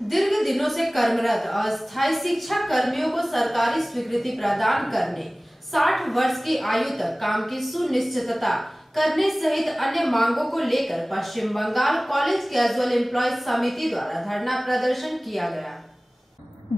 दीर्घ दिनों से कर्मरत अस्थायी शिक्षा कर्मियों को सरकारी स्वीकृति प्रदान करने, 60 वर्ष की आयु तक काम की सुनिश्चितता करने सहित अन्य मांगों को लेकर पश्चिम बंगाल कॉलेज कैजुअल एम्प्लॉयज समिति द्वारा धरना प्रदर्शन किया गया।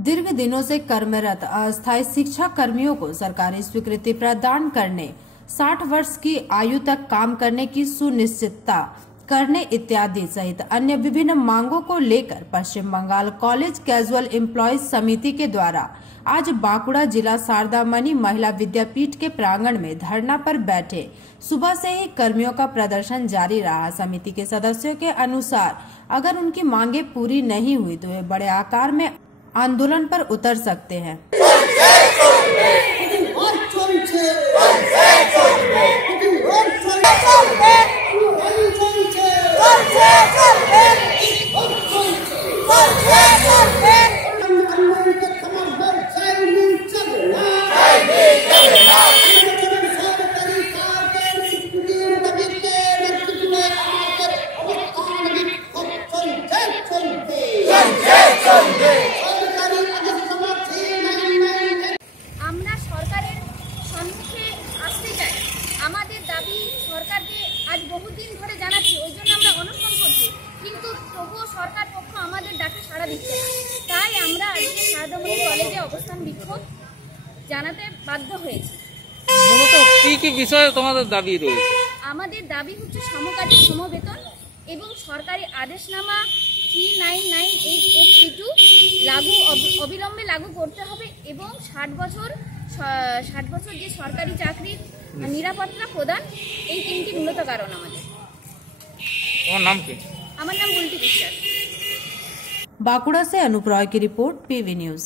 दीर्घ दिनों से कर्मरत अस्थायी शिक्षा कर्मियों को सरकारी स्वीकृति प्रदान करने, 60 वर्ष की आयु तक काम करने की सुनिश्चितता करने इत्यादि सहित अन्य विभिन्न मांगों को लेकर पश्चिम बंगाल कॉलेज कैजुअल एम्प्लॉयज समिति के द्वारा आज बांकुड़ा जिला शारदा मणि महिला विद्यापीठ के प्रांगण में धरना पर बैठे। सुबह से ही कर्मियों का प्रदर्शन जारी रहा। समिति के सदस्यों के अनुसार अगर उनकी मांगे पूरी नहीं हुई तो वे बड़े आकार में आंदोलन पर उतर सकते हैं। আমরা সরকারের সম্মুখে আসতে চাই। আমাদের দাবি সরকারকে আজ বহুদিন ধরে জানাচ্ছি, ওই জন্য আমরা অনশন করছি, কিন্তু তবুও সরকার পক্ষ আমাদের ডাকে সাড়া দিচ্ছে না। তাই আমরা আজকে শারদামণি কলেজে অবস্থান বিক্ষোভ জানাতে বাধ্য হয়েছি। মূলত কি বিষয়ে তোমাদের দাবি রয়েছে? আমাদের দাবি হচ্ছে সমকাজী সমবেতন এবং সরকারি আদেশনামা 399882 লাগু অবিলম্বে লাগু করতে হবে এবং 60 বছর যে সরকারি চাকরির নিরাপত্তা প্রদান, এই তিনটি মূলত কারণ আমাদের। তোমার নাম কি? আমার নাম বুলটি বিশ্বাস। बांकुड़ा से अनूप रॉय की रिपोर्ट, पीवी न्यूज।